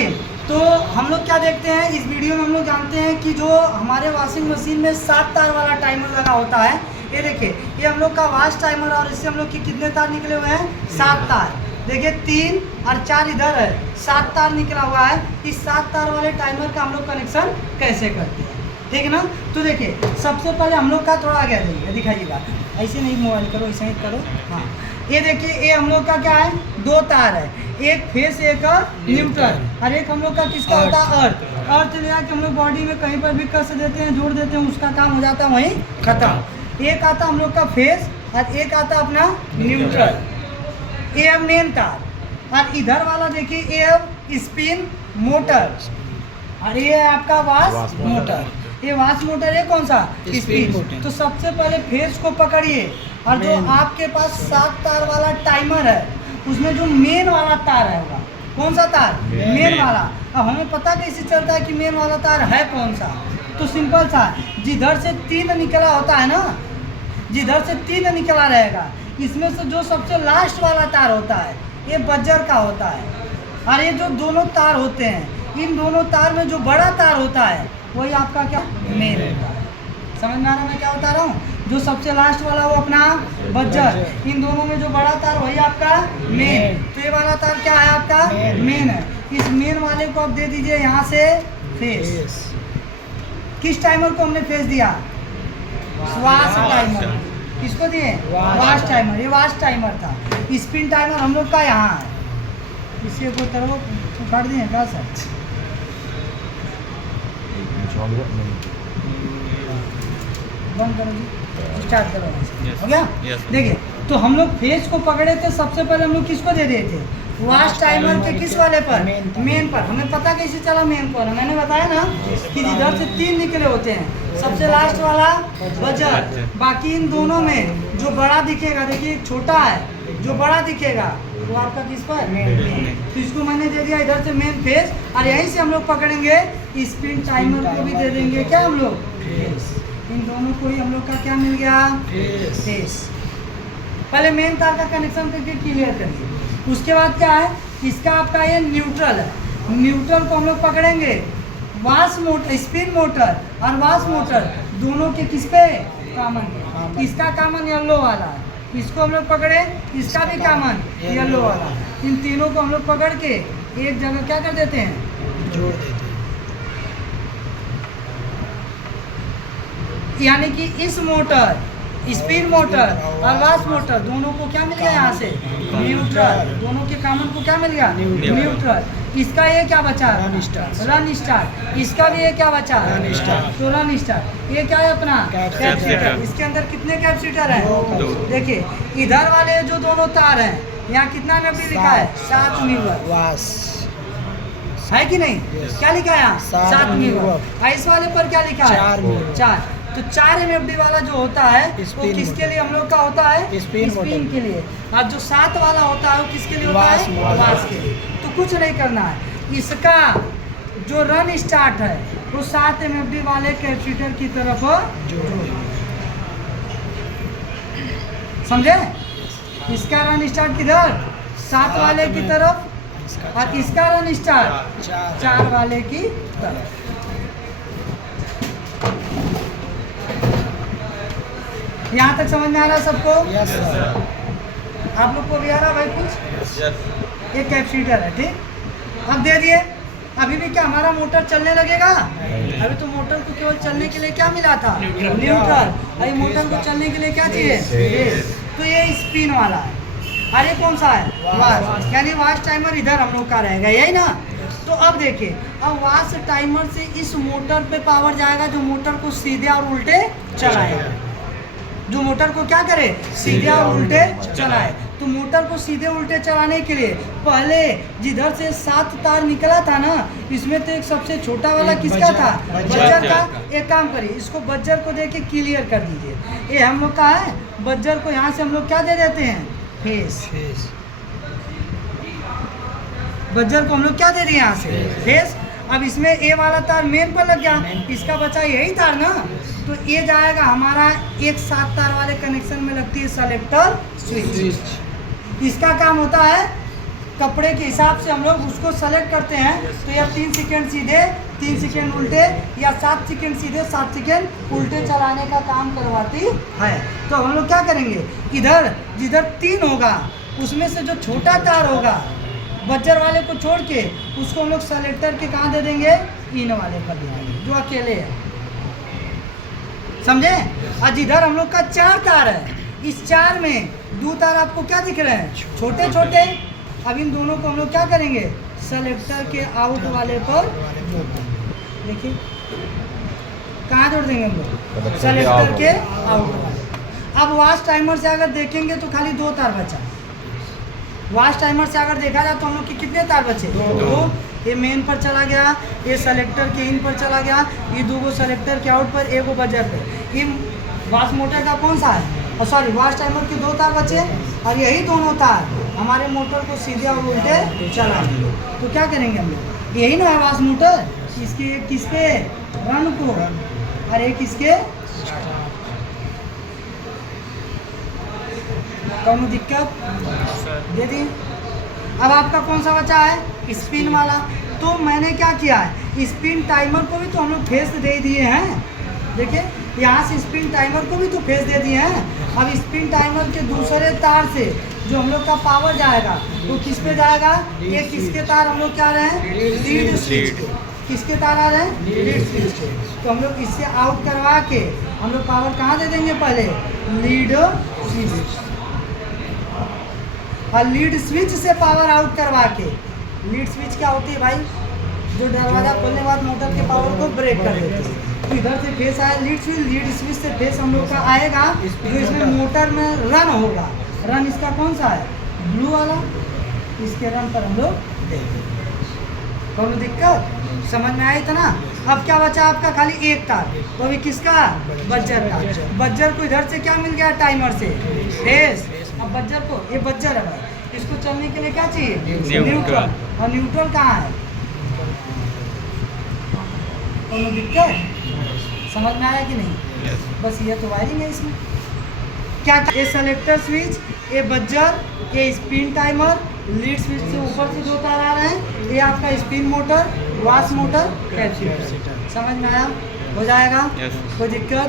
चलिए, तो हम लोग क्या देखते हैं इस वीडियो में, हम लोग जानते हैं कि जो हमारे वॉशिंग मशीन में 7 तार वाला टाइमर लगा होता है। ये देखिए, ये हम लोग का वॉश टाइमर, और इससे हम लोग के कितने तार निकले हुए हैं? 7 तार। देखिए 3 और 4 इधर है, 7 तार निकला हुआ है। इस 7 तार वाले टाइमर का हम लोग कनेक्शन कैसे करते हैं, ठीक है ना। तो देखिए सबसे पहले हम लोग का थोड़ा आगे आ जाइए, दिखाइएगा, ऐसे नहीं मोबाइल करो, ऐसे ही करो। हाँ, ये देखिए, ये हम लोग का क्या है? 2 तार है, एक फेस एक न्यूट्रल, और एक हम लोग का किसका होता है? अर्थ ले आके हम लोग बॉडी में कहीं पर भी कस देते हैं, जोड़ देते हैं, उसका काम हो जाता है वहीं खत्म। एक आता हम लोग का फेस और एक आता अपना न्यूट्रल, ये है मेन तार। और इधर वाला देखिए, ये है स्पिन मोटर, और ये है आपका वाश मोटर। ये वाश मोटर है कौन सा? स्पिन। तो सबसे पहले फेस को पकड़िए, और जो आपके पास 7 तार वाला टाइमर है उसमें जो मेन वाला तार है होगा, कौन सा तार? मेन वाला। अब हमें पता कैसे चलता है कि मेन वाला तार है कौन सा? तो सिंपल सा, जिधर से 3 निकला होता है ना, जिधर से 3 निकला रहेगा, इसमें से जो सबसे लास्ट वाला तार होता है ये बजर का होता है। और ये जो दोनों तार होते हैं, इन दोनों तार में जो बड़ा तार होता है वही आपका क्या? मेन होता है। समझ में आ रहा है मैं क्या बता रहा हूँ? जो सबसे लास्ट वाला वो अपना बजर, इन दोनों में जो बड़ा तार वही आपका मेन। तो ये वाला तार क्या है? आपका मेन है। इस मेन वाले को आप दे दीजिए यहाँ से फेस। किस टाइमर को हमने फेस दिया? Wash timer. किसको दिए? Wash timer. ये वाश टाइमर था। स्पिन टाइमर हम लोग का यहाँ है। इसे को तरफ उखाड़ दिए क्या सर? बंद करो जी, स्टार्ट करो। हो गया? देखिए, तो हम लोग फेस को पकड़े थे, सबसे पहले हम लोग किसको दे रहे थे? वाश टाइमर के किस वाले पर? मेन पर। हमें पता कैसे चला मेन पर? मैंने बताया ना कि इधर से 3 निकले होते हैं, सबसे लास्ट वाला बजर, बाकी इन दोनों में जो बड़ा दिखेगा, देखिए छोटा है, जो बड़ा दिखेगा वो आपका किस पर? मेन। तो इसको मैंने दे दिया इधर से मेन फेस, और यहीं से हम लोग पकड़ेंगे स्पिन टाइमर को भी दे देंगे क्या हम लोग? फेस। इन दोनों को ही हम लोग का क्या मिल गया? फेस। पहले मेन तार का कनेक्शन करके क्लियर करिए। उसके बाद क्या है? इसका आपका ये न्यूट्रल है। न्यूट्रल को हम लोग पकड़ेंगे, वाश मोटर, स्पिन मोटर और वाश मोटर दोनों के किस पे? कॉमन। इसका कॉमन येलो वाला है, इसको हम लोग पकड़े, इसका भी कॉमन येलो वाला। इन तीनों को हम लोग पकड़ के एक जगह क्या कर देते हैं? जोड़ देते हैं। यानी कि इस मोटर, स्पिन मोटर और वाश मोटर दोनों को क्या मिल गया यहाँ से? न्यूट्रल। दोनों के कॉमन को क्या मिल गया? न्यूट्रल। इसका ये क्या बचा? Run start. इसका भी ये क्या बचा? Run start. तो रन स्टार्ट। ये क्या है अपना? कैपेसिटर। इसके अंदर कितने कैपेसिटर हैं? देखिए इधर वाले जो दोनों तार हैं, यहाँ कितना एमएफडी लिखा है? 7 मीटर है कि नहीं? क्या लिखा है यहाँ? 7 मीटर। इस वाले पर क्या लिखा है? 4। तो 4 एमएफडी वाला जो होता है वो किसके लिए हम लोग का होता है? स्पिन के लिए। और जो 7 वाला होता है वो किसके लिए होता है? वाश के लिए। तो कुछ नहीं करना है, इसका जो रन स्टार्ट है वो 7 एमएफडी वाले कैपेसिटर की तरफ समझे? इसका रन स्टार्ट किधर? 7 वाले की तरफ, और इसका रन स्टार्ट 4 वाले की तरफ। यहाँ तक समझ में आ रहा है सबको? Yes sir. आप लोग को भी आ रहा भाई कुछ? एक कैपेसिटर है, ठीक। अब दे दिए, अभी भी क्या हमारा मोटर चलने लगेगा? अभी तो मोटर को केवल चलने के लिए क्या मिला था? न्यूट्रल। अभी मोटर को चलने के लिए क्या चाहिए? तो ये स्पिन वाला है, और ये कौन सा है? वाश। यानी वाश टाइमर इधर हम लोग का रहेगा, यही ना। तो अब देखिए, अब वाश टाइमर से इस मोटर पे पावर जाएगा जो मोटर को सीधे और उल्टे चलाएगा। जो मोटर को क्या करे? सीधे और उल्टे चलाए। तो मोटर को सीधे उल्टे चलाने के लिए पहले जिधर से 7 तार निकला था ना, इसमें तो एक सबसे छोटा वाला किसका था? बजर का। एक काम करिए, इसको बजर को दे के क्लियर कर दीजिए। ये हम लोग का है बजर को, यहाँ से हम लोग क्या दे देते हैं? फेस। बजर को हम लोग क्या दे दिए? यहाँ से फेस। अब इसमें ए वाला तार मेन पर लग गया, इसका बचा यही तार ना, तो ये जाएगा हमारा एक 7 तार वाले कनेक्शन में लगती है सेलेक्टर स्विच। इसका काम होता है कपड़े के हिसाब से हम लोग उसको सेलेक्ट करते हैं। तो या 3 सेकेंड सीधे 3 सेकेंड उल्टे या 7 सेकेंड सीधे 7 सेकेंड उल्टे चलाने का काम करवाती है। तो हम लोग क्या करेंगे, इधर जिधर 3 होगा उसमें से जो छोटा तार होगा बजर वाले को छोड़ के उसको हम लोग सेलेक्टर के कहाँ दे देंगे, इन वाले पर दे देंगे जो अकेले है, समझे। आज इधर हम लोग का 4 तार है, इस 4 में 2 तार आपको क्या दिख रहे हैं, छोटे छोटे। अब इन दोनों को हम लोग क्या करेंगे, सेलेक्टर के आउट वाले पर जोड़ देंगे। देखिए कहाँ जोड़ देंगे हम लोग, सेलेक्टर के आउट वाले। अब वॉच टाइमर से अगर देखेंगे तो खाली 2 तार बचा। वॉच टाइमर से अगर देखा जाए तो हम लोग के कितने तार बचे, 2। ये मेन पर चला गया, ये सेलेक्टर के इन पर चला गया, ये 2 सेलेक्टर के आउट पर, 1 बजर पर। इन वॉच मोटर का कौन सा है, और सॉरी वॉच टाइमर के 2 तार बचे, और यही दोनों तार हमारे मोटर को सीधे और उल्टे चलाएंगे। तो क्या करेंगे हम लोग, यही ना है वॉच मोटर, इसके एक किस पे, रन को, और एक इसके। कौन दिक्कत दे दी। अब आपका कौन सा बचा है, स्पिन वाला। तो मैंने क्या किया है, स्पिन टाइमर को भी तो हम लोग फेस दे दिए हैं। देखिए यहाँ से स्पिन टाइमर को भी तो फेस दे दिए हैं। अब स्पिन टाइमर के दूसरे तार से जो हम लोग का पावर जाएगा तो किस पे जाएगा, ये किसके तार हम लोग क्या आ रहे हैं, लीड स्विच के। किसके तार आ रहे हैं, लीड स्विच के। तो हम लोग इससे आउट करवा के हम लोग पावर कहाँ दे देंगे, पहले लीड स्विच, और लीड स्विच से पावर आउट करवा के। लीड स्विच क्या होती है भाई, जो दरवाजा खोलने के बाद मोटर के पावर को ब्रेक कर देती है। तो इधर से फेस आया लीड स्विच से फेस हम लोग का आएगा जो इसमें मोटर में रन होगा। रन इसका कौन सा है, ब्लू वाला, इसके रन पर हम लोग देंगे। कोई दिक्कत समझ में आया इतना। अब क्या बचा आपका, खाली 1 तार, तो अभी किसका, बज्जर का। बज्जर को इधर से क्या मिल गया, टाइमर से फेस। अब बज्जर को, ये बज्जर है भाई, इसको चलने के लिए क्या चाहिए, न्यूट्रल। और न्यूट्रल कहाँ है, कोई दिक्कत समझ में आया कि नहीं। बस ये तो वायरिंग है इसमें। क्या ये सेलेक्टर स्विच, ये बज्जर, ये स्पिन टाइमर, लीड स्विच से ऊपर से 2 तार आ रहे हैं, ये आपका spin motor, wash motor, capacitor. समझ में आया, हो जाएगा, कोई दिक्कत।